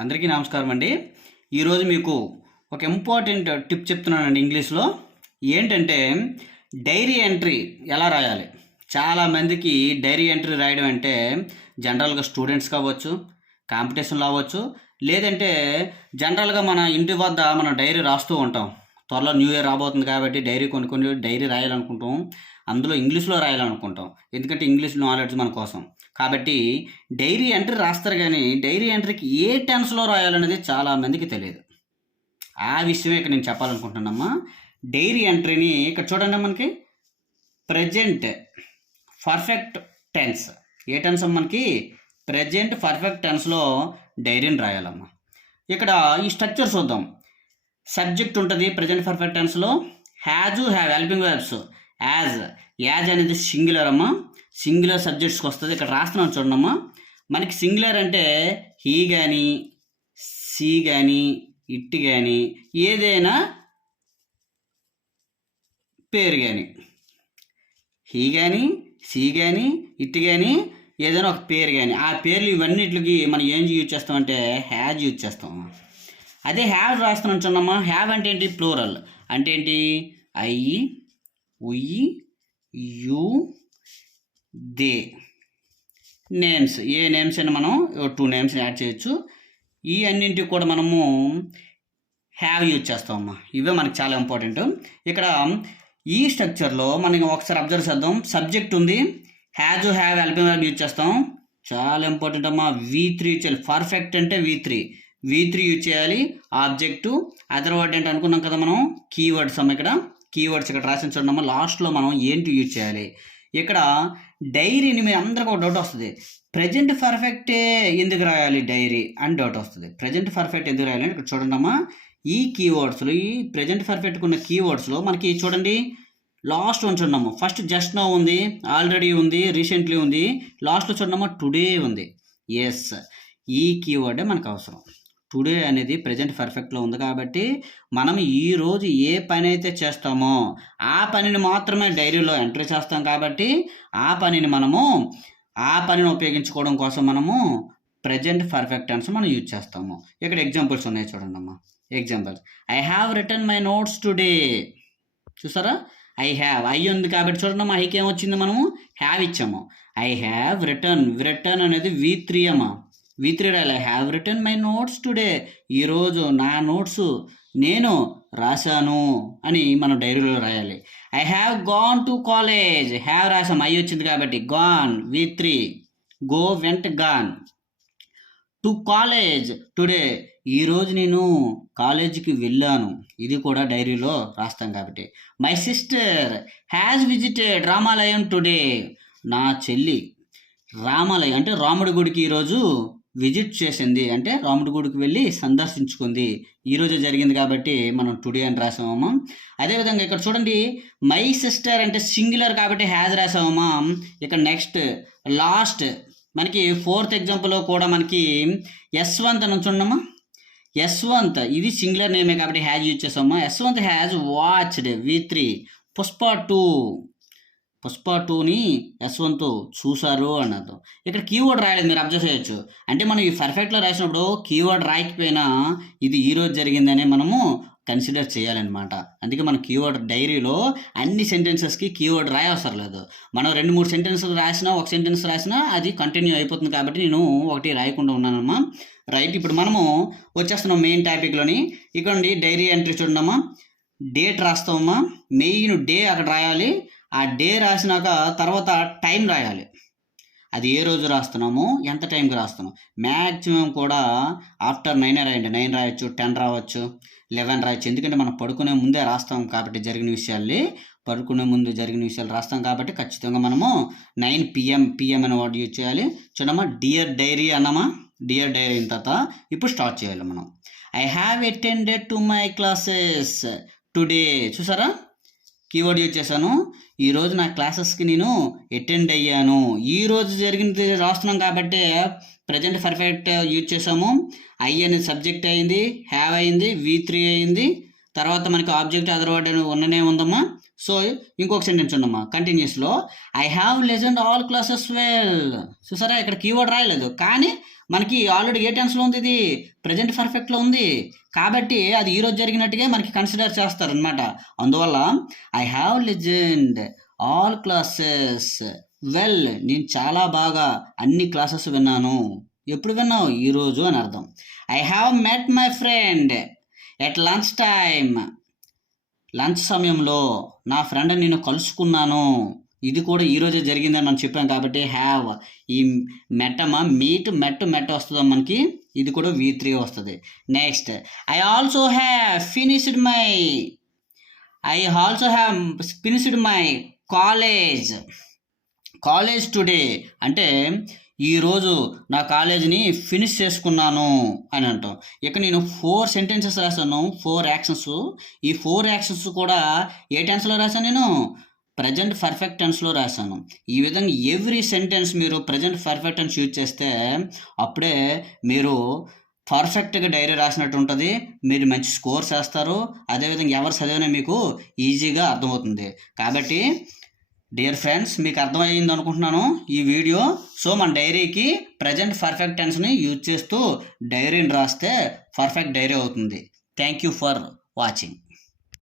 అందరికీ నమస్కారం అండి. ఈరోజు మీకు ఒక ఇంపార్టెంట్ టిప్ చెప్తున్నానండి ఇంగ్లీష్లో. ఏంటంటే డైరీ ఎంట్రీ ఎలా రాయాలి. చాలామందికి డైరీ ఎంట్రీ రాయడం అంటే జనరల్గా స్టూడెంట్స్ కావచ్చు, కాంపిటీషన్లో అవ్వచ్చు, లేదంటే జనరల్గా మన ఇంటి వద్ద మనం డైరీ రాస్తూ ఉంటాం. త్వరలో న్యూ ఇయర్ రాబోతుంది కాబట్టి కొన్ని డైరీ రాయాలనుకుంటాం. అందులో ఇంగ్లీష్లో రాయాలనుకుంటాం, ఎందుకంటే ఇంగ్లీష్ నాలెడ్జ్ మన కోసం. కాబట్టి డైరీ ఎంట్రీ రాస్తారు, కానీ డైరీ ఎంట్రీకి ఏ టెన్స్లో రాయాలనేది చాలామందికి తెలియదు. ఆ విషయమే ఇక్కడ నేను చెప్పాలనుకుంటున్నామ్మా. డైరీ ఎంట్రీని ఇక్కడ చూడండి, మనకి ప్రజెంట్ పర్ఫెక్ట్ టెన్స్. ఏ టెన్స్ మనకి ప్రజెంట్ పర్ఫెక్ట్ టెన్స్లో డైరీని రాయాలమ్మా. ఇక్కడ ఈ స్ట్రక్చర్ చూద్దాం. సబ్జెక్ట్ ఉంటుంది ప్రజెంట్ పర్ఫెక్ట్ టెన్స్లో. Has, have helping verbs. Has అనేది సింగులర్ అమ్మా, సింగులర్ సబ్జెక్ట్స్కి వస్తుంది. ఇక్కడ రాస్తున్నాను చూడమ్మా. మనకి సింగులర్ అంటే హీ కానీ, సీ కానీ, ఇట్ కానీ, ఏదైనా పేరు కానీ, హీ కానీ, సీ కానీ, ఇట్ కానీ, ఏదైనా ఒక పేరు కానీ, ఆ పేర్లు ఇవన్నిటికి మనం ఏం యూజ్ చేస్తామంటే హ్యాజ్ యూజ్ చేస్తాం. అదే హ్యావ్ రాస్తున్నాను చూడమ్మా. హ్యావ్ అంటే ఏంటి? ప్లూరల్. అంటే ఏంటి? I, we, you, they. Names, A names అయినా మనం 2 నేమ్స్ని యాడ్ చేయొచ్చు. ఈ అన్నింటికి కూడా మనము హ్యావ్ యూజ్ చేస్తామమ్మా. ఇవే మనకి చాలా ఇంపార్టెంట్. ఇక్కడ ఈ స్ట్రక్చర్లో మనం ఒకసారి అబ్జర్వ్ చేద్దాం. సబ్జెక్ట్ ఉంది, has, have helping verb use చేస్తాం. చాలా ఇంపార్టెంట్ అమ్మా. V3 యూజ్ చేయాలి. పర్ఫెక్ట్ అంటే V3 యూజ్ చేయాలి. ఆబ్జెక్టు, అదర్ వర్డ్ అంటే అనుకున్నాం కదా మనం, కీవర్డ్స్ అమ్మ. ఇక్కడ కీవర్డ్స్ ఇక్కడ రాసిన చూడమ్మా. లాస్ట్లో మనం ఏంటి యూజ్ చేయాలి. ఇక్కడ డైరీని మీ అందరికీ ఒక డౌట్ వస్తుంది. ప్రజెంట్ పర్ఫెక్టే ఎందుకు రాయాలి డైరీ అని డౌట్ వస్తుంది. ప్రజెంట్ పర్ఫెక్ట్ ఎందుకు రాయాలి అని ఇక్కడ చూడండమ్మా. ఈ కీవర్డ్స్లో, ఈ ప్రజెంట్ పర్ఫెక్ట్ ఉన్న కీవర్డ్స్లో మనకి చూడండి, లాస్ట్ వన్ చూడమ్మా. ఫస్ట్ జస్ట్ నౌ ఉంది, ఆల్రెడీ ఉంది, రీసెంట్లీ ఉంది. లాస్ట్లో చూడమ్మా టుడే ఉంది. ఎస్, ఈ కీవర్డే మనకు అవసరం. టుడే అనేది ప్రజెంట్ పర్ఫెక్ట్లో ఉంది కాబట్టి మనం ఈరోజు ఏ పని అయితే చేస్తామో ఆ పనిని మాత్రమే డైరీలో ఎంట్రీ చేస్తాం. కాబట్టి ఆ పనిని ఉపయోగించుకోవడం కోసం మనము ప్రజెంట్ పర్ఫెక్ట్ టెన్స్ మనం యూజ్ చేస్తాము. ఇక్కడ ఎగ్జాంపుల్స్ ఉన్నాయి చూడండి అమ్మా. Examples: I have return my notes today. చూసారా, ఐ ఉంది కాబట్టి చూడండి అమ్మా. ఐకి ఏమొచ్చింది? మనము హ్యావ్ ఇచ్చాము. ఐ హ్యావ్ రిటర్న్ అనేది V3 అమ్మా. V3 రాయాలి. I have return my notes today. ఈరోజు నా నోట్స్ నేను రాశాను అని మనం డైరీలో రాయాలి. I have gone to college. Have రాసాం, ఐ వచ్చింది కాబట్టి. Gone V3, go, vent, gone. To college today. ఈరోజు నేను కాలేజీకి వెళ్ళాను. ఇది కూడా డైరీలో రాస్తాం కాబట్టి. మై సిస్టర్ హ్యాజ్ విజిటెడ్ రామాలయం టుడే. నా చెల్లి రామాలయం అంటే రాముడి గుడికి ఈరోజు విజిట్ చేసింది, అంటే రాముడి గుడికి వెళ్ళి సందర్శించుకుంది. ఈరోజు జరిగింది కాబట్టి మనం టుడే అని రాసామమ్మా. అదేవిధంగా ఇక్కడ చూడండి, మై సిస్టర్ అంటే సింగులర్ కాబట్టి హ్యాజ్ రాసామమ్మా. ఇక్కడ నెక్స్ట్ లాస్ట్ మనకి 4th ఎగ్జాంపుల్లో కూడా మనకి యశ్వంత్ అని చూడమ్మా. యశ్వంత్ ఇది సింగులర్ నేమే కాబట్టి హ్యాజ్ యూజ్ చేసామమ్మా. Yashwant has watched V3. Pushpa 2ని యశ్వంత్ చూశారు అన్నది. ఇక్కడ కీవర్డ్ రాయలేదు, మీరు అబ్జర్వ్ చేయొచ్చు. అంటే మనం ఈ పర్ఫెక్ట్లో రాసినప్పుడు కీవర్డ్ రాయకపోయినా ఇది ఈరోజు జరిగిందనే మనము కన్సిడర్ చేయాలన్నమాట. అందుకే మన కీవర్డ్ డైరీలో అన్ని సెంటెన్సెస్కి కీవర్డ్ రాయవసరం లేదు. మనం 2-3 సెంటెన్సెస్ రాసినా, ఒక సెంటెన్స్ రాసినా అది కంటిన్యూ అయిపోతుంది కాబట్టి నేను ఒకటి రాయకుండా ఉన్నానమ్మా. రైట్, ఇప్పుడు మనము వచ్చేస్తున్నాం మెయిన్ టాపిక్లోని. ఇక్కడ డైరీ ఎంట్రీ చూడమ్మా. డేట్ రాస్తామమ్మా. మెయిన్ డే అక్కడ రాయాలి. ఆ డే రాసినాక తర్వాత టైం రాయాలి. అది ఏ రోజు రాస్తున్నాము, ఎంత టైంకి రాస్తున్నాం. మ్యాక్సిమం కూడా ఆఫ్టర్ 9 రాయండి. 9 రాయొచ్చు, 10 రావచ్చు, 11 రాయొచ్చు. ఎందుకంటే మనం పడుకునే ముందే రాస్తాం కాబట్టి జరిగిన విషయాలు రాస్తాం కాబట్టి ఖచ్చితంగా మనము 9 PM అనే వర్డ్ యూజ్ చేయాలి. చూడమ్మా, డియర్ డైరీ అన్నమా. డియర్ డైరీ అయిన తర్వాత ఇప్పుడు స్టార్ట్ చేయాలి మనం. I have attended to my classes today. చూసారా, కీవర్డ్ యూజ్ చేశాను. ఈరోజు నా క్లాసెస్కి నేను అటెండ్ అయ్యాను. ఈరోజు జరిగింది రాస్తున్నాం కాబట్టి ప్రజెంట్ పర్ఫెక్ట్ యూజ్ చేసాము. ఐ అనేది సబ్జెక్ట్ అయింది, హ్యావ్ అయింది, V3 అయింది. తర్వాత మనకి ఆబ్జెక్ట్ అదర్ వర్డ్ ఉన్ననే ఉందమ్మా. సో ఇంకొక సెంటెన్స్ ఉండమ్మా కంటిన్యూస్లో, I have listened all classes well. చూసారా ఇక్కడ కీవర్డ్ రాయలేదు, కానీ మనకి ఆల్రెడీ ఏ టెన్స్లో ఉంది, ఇది ప్రజెంట్ పర్ఫెక్ట్లో ఉంది కాబట్టి అది ఈరోజు జరిగినట్టుగా మనకి కన్సిడర్ చేస్తారనమాట. అందువల్ల I have listened all classes well, నేను చాలా బాగా అన్ని క్లాసెస్ విన్నాను. ఎప్పుడు విన్నావు? ఈరోజు అని అర్థం. I have met my friend at lunch time, lunch సమయంలో నా ఫ్రెండ్ నేను కలుసుకున్నాను. ఇది కూడా ఈరోజే జరిగిందని మనం చెప్పాం కాబట్టి హ్యావ్, ఈ మెట్టమా మీట్ మెట్ వస్తుందా మనకి, ఇది కూడా V3 వస్తుంది. Next I also have finished my college today, అంటే ఈరోజు నా కాలేజీని ఫినిష్ చేసుకున్నాను అని అంటాం. ఇక నేను 4 సెంటెన్సెస్ రాశాను, 4 యాక్షన్స్. ఈ 4 యాక్షన్స్ కూడా ఏ టెన్స్లో రాశాను? నేను ప్రజెంట్ పర్ఫెక్ట్ టెన్స్లో రాశాను. ఈ విధంగా ఎవ్రీ సెంటెన్స్ మీరు ప్రజెంట్ పర్ఫెక్ట్ టెన్స్ యూజ్ చేస్తే అప్పుడే మీరు పర్ఫెక్ట్గా డైరీ రాసినట్టు ఉంటుంది, మీరు మంచి స్కోర్ చేస్తారు. అదేవిధంగా ఎవరు చదివినా మీకు ఈజీగా అర్థమవుతుంది. కాబట్టి డియర్ ఫ్రెండ్స్, మీకు అర్థమయ్యింది అనుకుంటున్నాను ఈ వీడియో. సో మన డైరీకి ప్రజెంట్ పర్ఫెక్ట్ టెన్స్ని యూజ్ చేస్తూ డైరీని రాస్తే పర్ఫెక్ట్ డైరీ అవుతుంది. Thank you for watching.